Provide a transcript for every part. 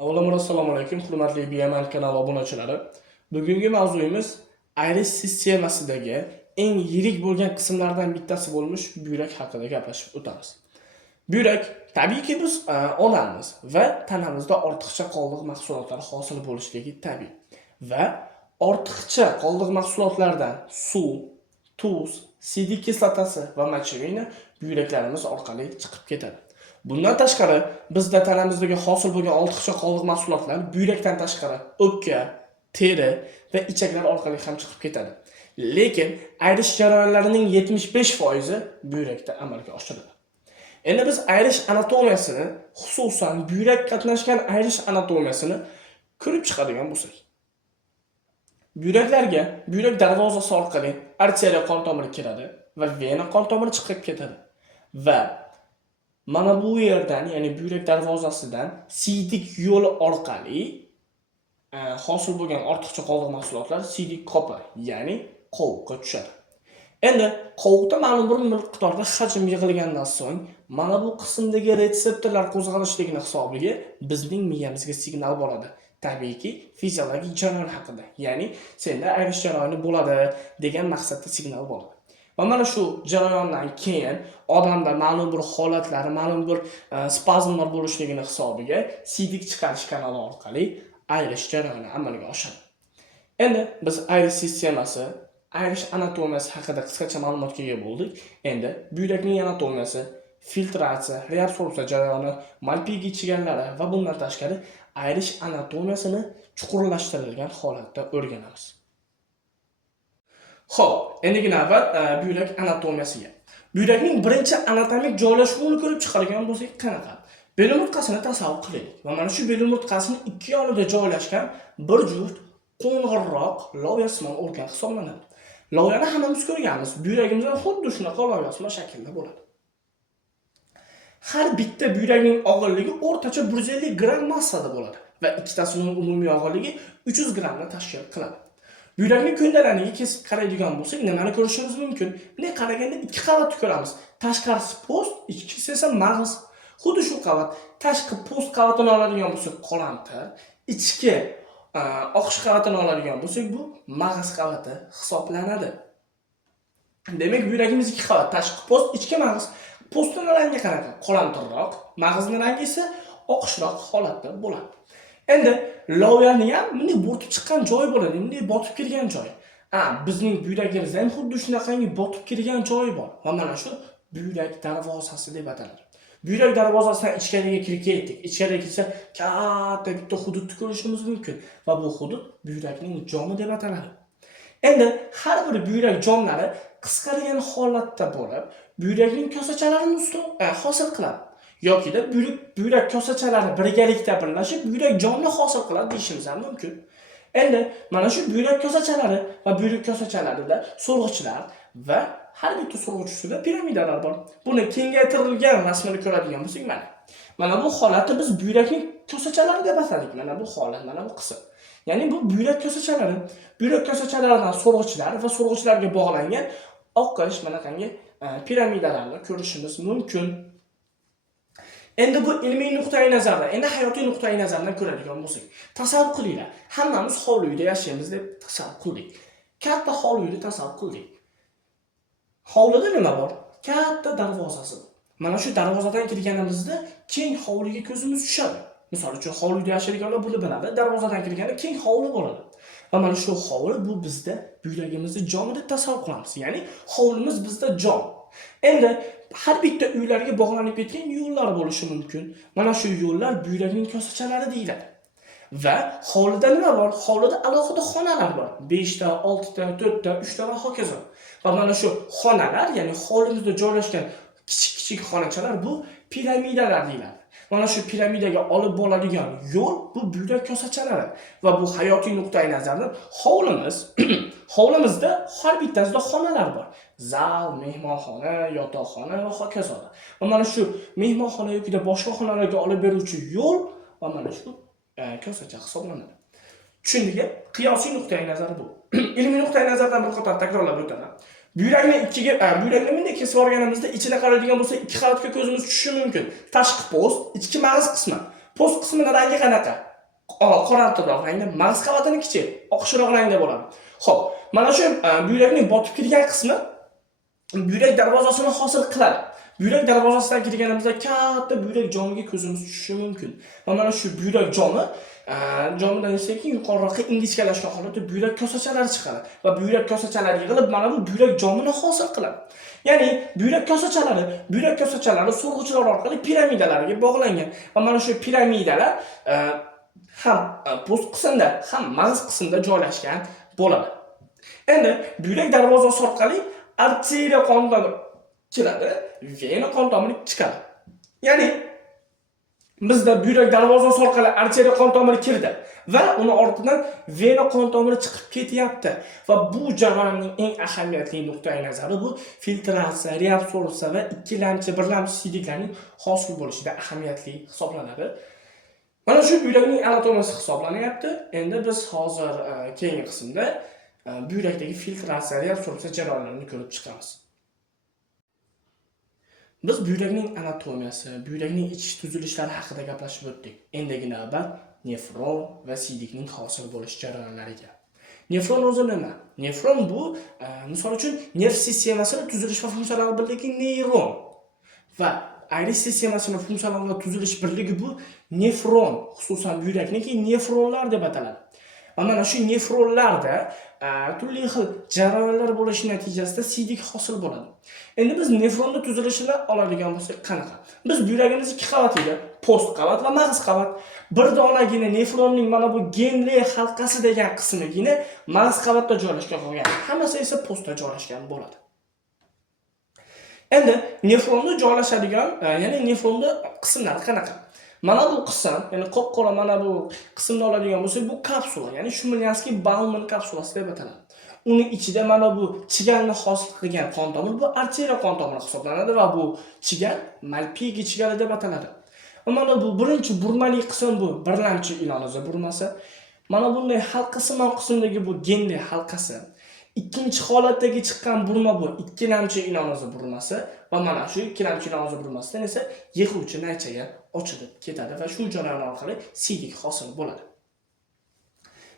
Avvalambor assalomu alaykum, hurmatli BMN kanali obunachilari. Bugungi mavzuyimiz ayrish sistemasidagi eng yirik bo'lgan qismlardan bittasi bo'lmish buyrak haqida gaplashib o'tamiz. Buyrak tabiiyki biz odammiz va tanamizda ortiqcha qoldiq mahsulotlar hosil bo'lishligi tabiiy. Va ortiqcha qoldiq mahsulotlardan suv, tuz, sidik kislotasi va mochevina buyraklarimiz orqali chiqib ketadi. Bundan tashqari, bizda tanamizdagi hosil bo'lgan ortiqcha qoldiq mahsulotlar buyrakdan tashqari o'pka, teri va ichaklar orqali ham chiqib ketadi. Lekin ayrish jarayonlarining 75% buyrakda amalga oshiriladi. Endi biz ayrish anatomiyasini, xususan buyrak qatnashgan ayrish anatomiyasini ko'rib chiqadigan bo'lsak. Buyraklarga buyrak darvozasi orqali arteriya qon tomiri kiradi va vena qon tomiri chiqib ketadi. Va mana bu yerdan, ya'ni buyrak darvozasidan siydik yo'li orqali hosil bo'lgan ortiqcha qoldiq mahsulotlar siydik qopi, ya'ni qovuqqa tushadi. Endi qovuqda ma'lum bir miqdorda hajm yig'ilgandan so'ng, mana bu qismdagi retseptorlar qo'zg'alishligini hisobiga bizning miyamizga signal bo'ladi. Tabiiyki, fiziologik jarayon haqida, ya'ni senda ayrish jarayoni bo'ladi degan maqsadda signal bo'ladi. Va mana shu jarayondan keyin odamda ma'lum bir holatlar, ma'lum bir spazmlar bo'lishligini hisobiga siydik chiqarish kanali orqali ayrish jarayoni amalga oshadi. Endi biz ayrish sistemasi, ayrish anatomiyasi haqida qisqacha ma'lumotga ega bo'ldik. Endi buyrakning anatomiyasi, filtratsiya, reabsorpsiya jarayoni, Malpighi ichiganlari va bundan tashqari ayrish anatomiyasini chuqurlashtirilgan holatda o'rganamiz. Xo'p, endigi navbat buyrak anatomiyasiga. Buyrakning birinchi anatomik joylashuvini ko'rib chiqadigan bo'lsak, qanaqa? Bel umurtqasini tasavvur qilaylik. Va mana shu bel umurtqasining ikki yonida joylashgan bir juft qo'ng'irroq loyasimon organ hisoblanadi. Loyani hammamiz ko'rganmiz. Buyuragimizda xuddi shunaqa loyasimon shaklda bo'ladi. Har bitta buyrakning og'irligi o'rtacha 150 gram massada bo'ladi va ikkitasining umumiy og'irligi 300 gramni tashkil qiladi. Buyrakning ko'ndalaniga kesib qaraydigan bo'lsak, nimani ko'rishimiz mumkin? Bunday qaraganda ikki qavatni ko'ramiz. Tashqarisi po'st, ichkisi esa mag'iz. Xuddi shu qavat, tashqi po'st qavatini oladigan bo'lsak, qoramtir, ichki oqish qavatini oladigan bo'lsak, bu mag'iz qavati hisoblanadi. Demak, buyrakimiz ikki qavat, tashqi po'st, ichki mag'iz. Po'stning rangi qanaqa? Qoramtirroq, mag'izning rangi esa oqishroq holatda bo'ladi. Endi loyani ham bunday bo'rtib chiqqan joy bo'ladi, bunday botib kirgan joy. Bizning buyrakimizda ham xuddi shunaqangi botib kirgan joy bor. Va mana shu buyrak darvozasi deb ataladi. Buyrak darvozasidan ichkariga kirib ketdik. Ichkariga kirsa katta bitta hududni ko'rishimiz mumkin va bu hudud buyrakning jomi deb ataladi. Endi har bir buyrak jomlari qisqargan holatda bo'lib, buyrakning kosachalarini hosil qiladi. Yoki-da buyrak kosachalari birgalikda birlashib, buyrak jomni hosil qiladi deyishimiz ham mumkin. Endi mana shu buyrak kosachalari va buyrak kosachalarida so'rg'ichlar va har bitta so'rg'ich ustida piramidalar bor. Buni kengaytirilgan rasmini ko'radigan bo'lsak, mana bu holatni biz buyrakning kosachalari deb atadik. Mana bu holat, mana bu qism. Ya'ni bu buyrak kosachalari, buyrak kosachalaridan so'rg'ichlar va so'rg'ichlarga bog'langan oqqirish manaqangi piramidalarni ko'rishimiz mumkin. Endi bu ilmiy nuqtai nazardan, endi hayotiy nuqtai nazardan ko'radigan bo'lsak, tasavvur qilinglar. Hammamiz hovli uyda yashaymiz deb tasavvur qildik. Katta hovli uyda tasavvur qildik. Hovlida nima bor? Katta darvozasi. Mana shu darvozadan kirganimizda keng hovliga ko'zimiz tushadi. Misol uchun hovlida yashaydiganlar buni biladi. Darvozadan kirganda keng hovli bo'ladi. Va mana shu hovli bu bizda buyuragimizni jomi deb tasavvur qilamiz. Ya'ni hovlimiz bizda jom. Endi har bitta uylarga bog'lanib ketgan yo'llar bo'lishi mumkin. Mana shu yo'llar buyrakning kosachalari deyiladi. Va hovlida nima bor? Hovlida alohida xonalar bor. 5 ta, 6 ta, 4 ta, 3 ta va hokazo. Va mana shu xonalar, ya'ni hovlimizda joylashgan kichik xonachalar bu piramidalar deyiladi. Mana shu piramidaga olib boradigan yo'l bu buyrak kosachalari va bu hayotiy nuqtai nazardan hovlimizda har bittasida xonalar bor. Zal, mehmonxona, yotoqxona va hokazo. Va mana shu mehmonxona yoki boshqa xonalarga olib beruvchi yo'l va mana shu kosacha hisoblanadi. Tushundingmi? Qiyosiy nuqtai nazar bu. Ilmiy nuqtai nazardan bir qator takrorlab o'taman. Buyrakni bunday kesib olganimizda ichida qaraydigan bo'lsa, ikki qavatga ko'zimiz tushishi mumkin. Tashqi po'st, ichki mag'iz qismi. Po'st qismining rangi qanaqa? qoramtirroq rangda, mag'iz qavatini kichik, oqishroq rangda bo'ladi. Xo'p, mana shu buyrakning botib kirgan qismi buyrak darvozasini hosil qiladi. Buyrak darvozasidan kirganimizda katta buyrak jomiga ko'zimiz tushishi mumkin. Va mana shu buyrak jomidan sekin yuqoriroqqa ingichkalashgan holatda buyrak kosachalari chiqadi va buyrak kosachalari yig'ilib mana bu buyrak jomini hosil qiladi. Ya'ni buyrak kosachalari so'rg'ichlar orqali piramidalarga bog'langan va mana shu piramidalar ham po'st qismida, ham mag'iz qismida joylashgan bo'ladi. Endi buyrak darvozasi orqali arteriya qon tomiri kiradi, vena qon tomiri chiqadi. Ya'ni bizda buyrak darvozasi orqali arteriya qon tomiri kirdi va uni ortidan vena qon tomiri chiqib ketyapti. Va bu jarayonning eng ahamiyatli nuqtai nazari bu filtratsiya, reabsorpsiya va ikkilamchi, birlamchi siydiklarning hosil bo'lishida ahamiyatli hisoblanadi. Mana shu buyrakning anatomiyasi hisoblanyapti. Endi biz hozir keyingi qismda buyrakdagi filtratsiya, reabsorpsiya jarayonlarini ko'rib chiqamiz. Biz buyrakning anatomiyasi, buyrakning ichki tuzilishlari haqida gaplashib o'tdik. Endigi navbat nefron va siydikning hosil bo'lish jarayonlariga. Nefron o'zi nima? Nefron bu, misol uchun, nerv sistemasining tuzilish va funksional birligi neyron va ayris sistemasining funksional va tuzilish birligi bu nefron, xususan buyrakniki nefronlar deb ataladi. Va mana shu nefronlarda turli xil jarayonlar bo'lishi natijasida siydik hosil bo'ladi. Endi biz nefronni tuzilishini oladigan bo'lsak qanaqa? Biz buyragimiz ikki qavat edi, post qavat va mag'iz qavat. Bir donagina nefronning mana bu genli halqasi degan qismigina mag'iz qavatda joylashgan bo'lgan. Hammasi esa postda joylashgan bo'ladi. Endi nefronda joylashadigan, ya'ni nefronda qismlari qanaqa? Mana bu qism, ya'ni qop-qora mana bu qismni oladigan bo'lsak, bu kapsula, ya'ni Shumilyanskiy Bauman kapsulasi deb ataladi. Uni ichida mana bu chigalni hosil qilgan qon tomiri bu arteriya qon tomiri hisoblanadi va bu chigal Malpighi chigali deb ataladi. Mana bu birinchi burmali qism bu birlamchi ionoza burmasi. Mana bunday halqasimon qismdagi bu genli halqasi. Ikkinchi holatdagi chiqqan burma bu ikkilamchi ionoza burmasi va mana shu ikkilamchi ionoza burmasidan esa yig'uvchi naychaga ochilib ketadi va shu jarayon orqali siydik hosil bo'ladi.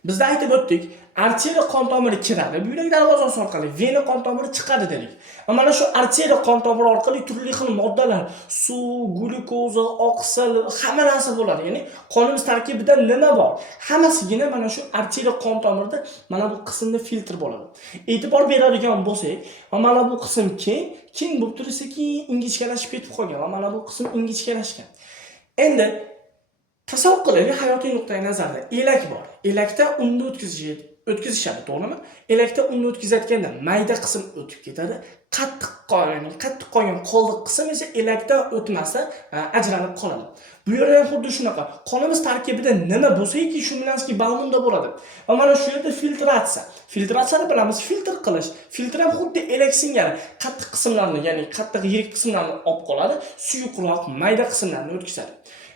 Bizda aytib o'tdik, arteriya qon tomiri kiradi, buyrak darvozasi orqali vena qon tomiri chiqadi dedik. Va mana shu arteriya qon tomiri orqali turli xil moddalar, suv, glyukoza, oqsil, hamma narsa bo'ladi. Ya'ni qonimiz tarkibida nima bor? Hammasigina mana shu arteriya qon tomirida mana bu qismda filtr bo'ladi. E'tibor beradigan bo'lsak, va mana bu qism keng bo'lib tursa-ki, ingichkalashib ketib qolgan va mana bu qism ingichkalashgan. Endi tasavvur qilaylik, hayotiy nuqtai nazarda elak bor. Elakda unni o'tkazishadi, to'g'rimi? Elakda unni o'tkazayotganda mayda qism o'tib ketadi. Qattiq qolgan qoldiq qism esa elakda o'tmasa ajralib qoladi. Bu yerda ham xuddi shunaqa. Qonimiz tarkibida nima bo'lsa-ki, Shumilyanskiy Bauman'da bo'ladi. Va mana shu yerda filtratsiya. Filtratsiyani bilamiz, filtr qilish. Filtr ham xuddi elak singari qattiq qismlarni, ya'ni qattiq yirik qismlarni olib qoladi, suyuqroq mayda qismlarni o'tkazadi.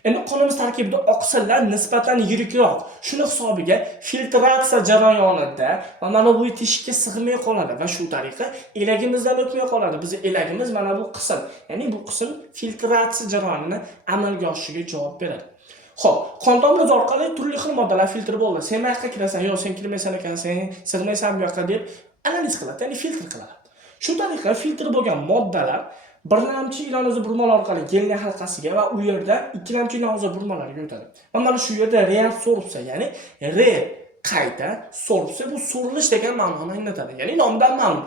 Endi qonimiz tarkibida oqsillar nisbatan yirikroq. Shuni hisobiga filtratsiya jarayonida mana bu teshikka sig'may qoladi va shu tariqa elagimizdan o'tmay qoladi. Bizning elagimiz mana bu qism, ya'ni bu qism filtratsiya jarayonini amalga oshishiga javob beradi. Xo'p, qon tomiri orqali turli xil moddalar filtr bo'ldi. Sen bu yoqqa kirasan, yo'q, sen kirmaysan ekan, sen sig'maysan bu yoqqa deb analiz qiladi, ya'ni filtr qiladi. Shu tariqa filtr bo'lgan moddalar birlamchi ionoza burmalar orqali genli halqasiga va u yerda ikkilamchi ionoza burmalariga o'tadi. Va mana shu yerda reabsorpsiya, ya'ni qayta sorpsiya bu so'rilish degan ma'noni anglatadi. Ya'ni nomidan ma'lum,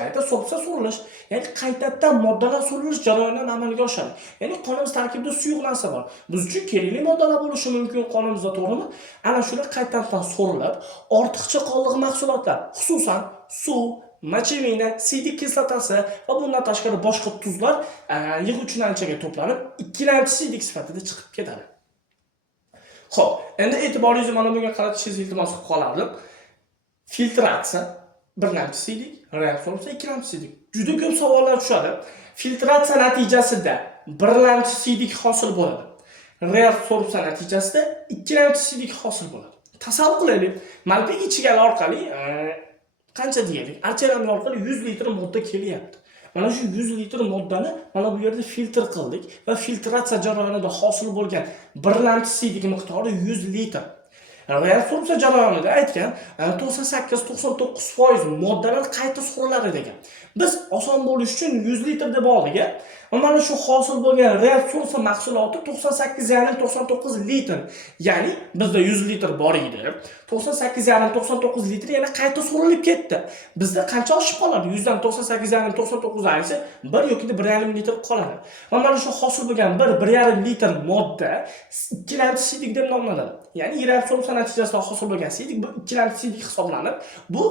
qayta sorpsiya so'rilish, ya'ni qaytadan moddalar so'rilish jarayonidan amalga oshadi. Ya'ni qonimiz tarkibida suyuq narsa bor. Biz uchun kerakli moddalar bo'lishi mumkin qonimizda, to'g'rimi? Ana shular qaytadan so'rilib, ortiqcha qoldiq mahsulotlar, xususan suv, mochevina, siydik kislotasi va bundan tashqari boshqa tuzlar yig'uvchi naychaga to'planib, ikkilamchi siydik sifatida chiqib ketadi. Xo'p, endi e'tiboringizni mana bunga qaratishingizni iltimos qilib qolardim. Filtratsiya, birlamchi siydik, reabsorpsiya, ikkilamchi siydik. Juda ko'p savollar tushadi. Filtratsiya natijasida birlamchi siydik hosil bo'ladi. Reabsorpsiya natijasida ikkilamchi siydik hosil bo'ladi. Tasavvur qilaylik, Malpighi chigali orqali qancha deylik, arteriyalar orqali 100 litr modda kelyapti. Mana shu 100 litr moddani mana bu yerda filtr qildik va filtratsiya jarayonida hosil bo'lgan birlamchi siydik miqdori 100 litr. reabsorpsiya jarayonida aytgan 98-99% moddalar qayta suriladi degan. Biz oson bo'lish uchun 100 litr deb oldik. Mana shu hosil bo'lgan reabsorpsiya mahsuloti 98,99 litr. Ya'ni bizda 100 litr bor edi. 98,99 litr yana qayta surilib ketdi. Bizda qancha oshib qoladi? 100 dan 98,99 ayirsa 1 yoki 1,5 litr qoladi. Mana shu hosil bo'lgan 1,5 litr modda ikkilamchi siydik deb nomlanadi. Ya'ni reabsorpsiya natijasida hosil bo'lgan siydik bu ikkilamchi siydik hisoblanib, bu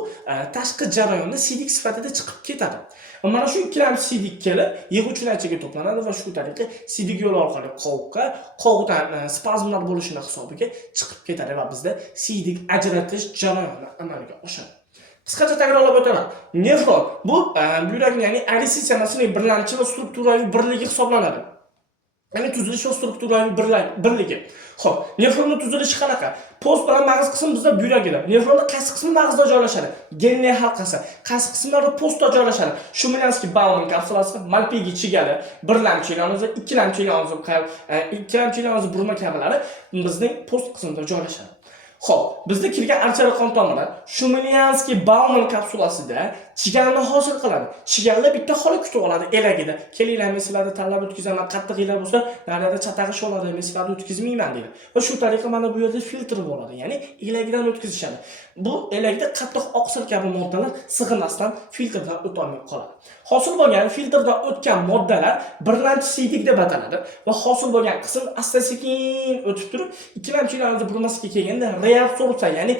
tashqi jarayonda siydik sifatida chiqib ketadi. Mana shu ikkilamchi siydik kelib yig'uvchi naychaga to'planadi va shu tariqa siydik yo'li orqali qovoqdan spazmlar bo'lishining hisobiga chiqib ketadi va bizda siydik ajratish jarayoni amalga oshadi. Qisqacha takrorlab o'taman. Nefron bu buyrakning, ya'ni ayrilish sistemasining birlamchi va strukturaviy birligi hisoblanadi. Ya'ni tuzilish va strukturaviy birligi. Xo'p, nefronning tuzilishi qanaqa? Post bilan mag'iz qismi bizda buyrakda. Nefronning qaysi qismi mag'izda joylashadi? Genli halqasi. Qaysi qismlari postda joylashadi? Shumilyanskiy Bauman kapsulasi, Malpighi chigali, birlamchi ilonzi, ikkilamchi ilonzi burma kabilari bizning post qismida joylashadi. Xo'p, bizda kirgan arterial qon tomiri Shumilyanskiy Bauman kapsulasida chigalni hosil qiladi. Chigalda bitta xola kutib oladi elagida. Kelinglar, men sizlarni tanlab o'tkazaman, qattiq yillar bo'lsa, narada chatag'ish oladi, men sizlarni o'tkazmayman deydi. Va shu tariqa mana bu yerda filtr bo'ladi, ya'ni elagidan o'tkazishadi. Bu elagida qattiq oqsil kabi moddalar sig'inmasdan filtrdan o'tolmay qoladi. Hosil bo'lgan filtrdan o'tgan moddalar birlamchi siydik deb ataladi va hosil bo'lgan qism asta-sekin o'tib turib, ikkilamchi ilonzi burmasiga kelganda reabsorpsiya, ya'ni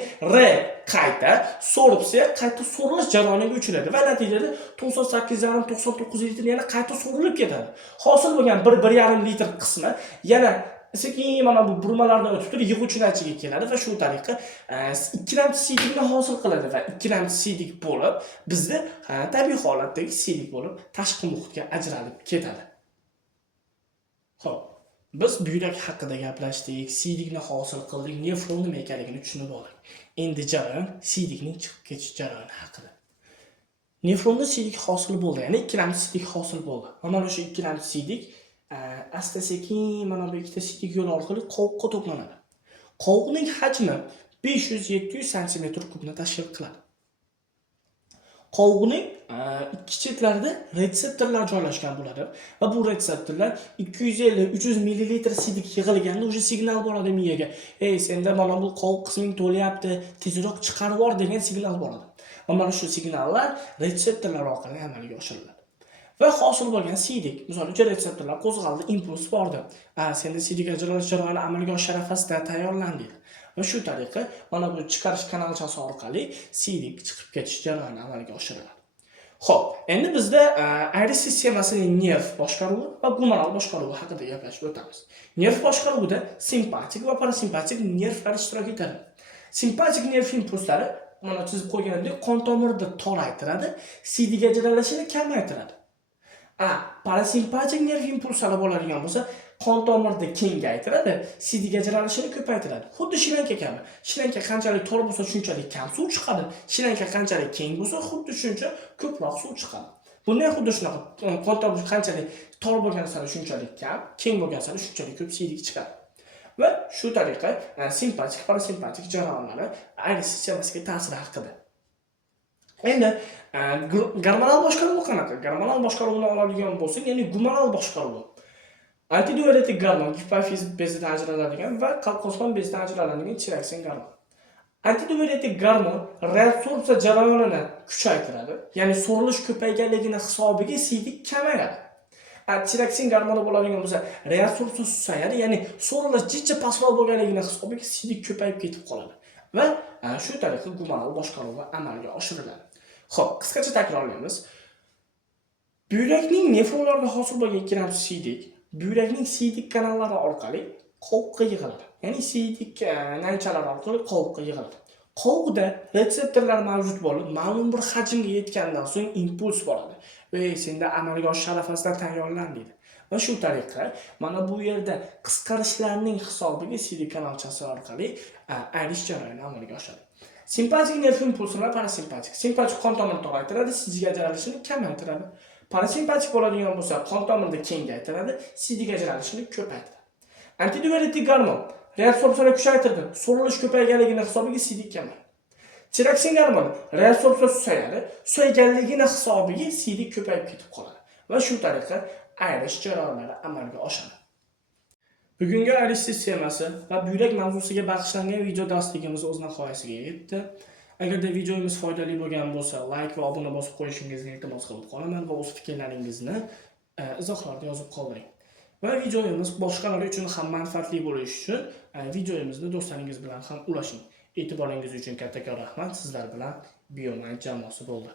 qayta so'rilish jarayoniga uchraydi va natijada 98,99 litr yana qayta so'rilib ketadi. Hosil bo'lgan 1,5 litr qismi yana sekin mana bu burmalardan o'tib turib yig'uvchi naychaga keladi va shu tariqa ikkilamchi siydikni hosil qiladi va ikkilamchi siydik bo'lib bizda tabiiy holatdagi siydik bo'lib tashqi muhitga ajralib ketadi. Xo'p, biz buyrak haqida gaplashdik, siydikni hosil qildik, nefron nima ekanligini tushunib oldik. Endi jarayon siydikning chiqib ketish jarayoni haqida. Nefronda siydik hosil bo'ldi, ya'ni ikkilamchi siydik hosil bo'ldi. Mana shu ikkilamchi siydik asta-sekin mana bu ikkita siydik yo'li orqali qovoqqa to'planadi. Qovoqning hajmi 500-700 cm3 tashkil qiladi. Qovoqning ikki chetlarida retseptorlar joylashgan bo'ladi va bu retseptorlar 250-300 ml siydik yig'ilganda o'sha signal boradi miyaga. Ey, senda mana bu qovoq qisming to'layapti, tezroq chiqarib yubor degan signal boradi. Va mana shu signallar retseptorlar orqali amalga oshiriladi. Va hosil bo'lgan siydik, misol uchun retseptorlar qo'zg'aldi, impuls bordi. Senda siydik ajralish jarayoni amalga oshish arafasida tayyorlandi. Va shu tariqa mana bu chiqarish kanalchasi orqali siydik chiqib ketish jarayoni amalga oshiriladi. Xo'p, endi bizda ayrilish sistemasining nerv boshqaruvi va gumonal boshqaruvi haqida gaplashib o'tamiz. Nerv boshqaruvida simpatik va parasimpatik nervlar ishtirok etadi. Simpatik nerv impulslari mana chizib qo'yganimdek qon tomirida toraytiradi, siydik ajralishini kamaytiradi. Parasimpatik nerv impulslari bo'ladigan bo'lsa, qon tomirida kengaytiradi, siydik ajralishini ko'paytiradi. Xuddi shlanka kabi. Shlanka qanchalik tor bo'lsa, shunchalik kam suv chiqadi. Shlanka qanchalik keng bo'lsa, xuddi shuncha ko'proq suv chiqadi. Bunday xuddi shunaqa qon tomiri qanchalik tor bo'lgan sari shunchalik kam, keng bo'lgan sari shunchalik ko'p siydik chiqadi. Va shu tariqa simpatik, parasimpatik jarayonlari ayrilish sistemasiga ta'siri haqida. Endi gormonal boshqaruv qanaqa? Gormonal boshqaruvni oladigan bo'lsak, ya'ni gumonal boshqaruv. Antidiuretik gormon gipofiz bezidan ajraladigan va qalqonspon bezidan ajraladigan tiraksin gormon. Antidiuretik gormon reabsorpsiya jarayonini kuchaytiradi, ya'ni so'rilish ko'payganligini hisobiga siydik kamayadi. Tiraksin gormoni bo'ladigan bo'lsa, reabsorpsiya susayadi, ya'ni so'rilish jicha pastroq bo'lganligini hisobiga siydik ko'payib ketib qoladi va shu tariqa gumonal boshqaruvi amalga oshiriladi. Xo'p, qisqacha takrorlaymiz. Buyrakning nefronlarga hosil bo'lgan ikkilamchi siydik buyrakning siydik kanallari orqali qovoqqa yig'iladi. Ya'ni siydik nanchalari orqali qovoqqa yig'iladi. Qovoqda retseptorlar mavjud bo'lib, ma'lum bir hajmga yetgandan so'ng impuls boradi. Senda amalga oshish arafasida tayyorlan deydi. Va shu tariqa mana bu yerda qisqarishlarning hisobiga siydik kanalchasi orqali ayrilish jarayoni amalga oshadi. Simpatik nerv impulslar parasimpatik. Simpatik qon tomirini toraytiradi, siydik ajralishini kamaytiradi. Parasimpatik bo'ladigan bo'lsa, qon tomirini kengaytiradi, siydik ajralishini ko'paytiradi. Antidiuretik gormon reabsorpsiyani kuchaytirdi. So'rilish ko'payganligini hisobiga CD kamaydi. Tiroksin gormoni reabsorpsiya susayadi. Susayganligini hisobiga CD ko'payib ketib qoladi va shu tariqa ayrish jarayonlari amalga oshadi. Bugungi ayrish sistemasi va buyrak mavzusiga bag'ishlangan video darsligimiz o'z nihoyasiga yetdi. Agarda videomiz foydali bo'lgan bo'lsa, like va obuna bosib qo'yishingizni iltimos qilib qolaman va o'z fikrlaringizni izohlarda yozib qoldiring. Va videomiz boshqalar uchun ham manfaatli bo'lishi uchun videomizni do'stlaringiz bilan ham ulashing. E'tiboringiz uchun kattakon rahmat. Sizlar bilan Biomind jamoasi bo'ldi.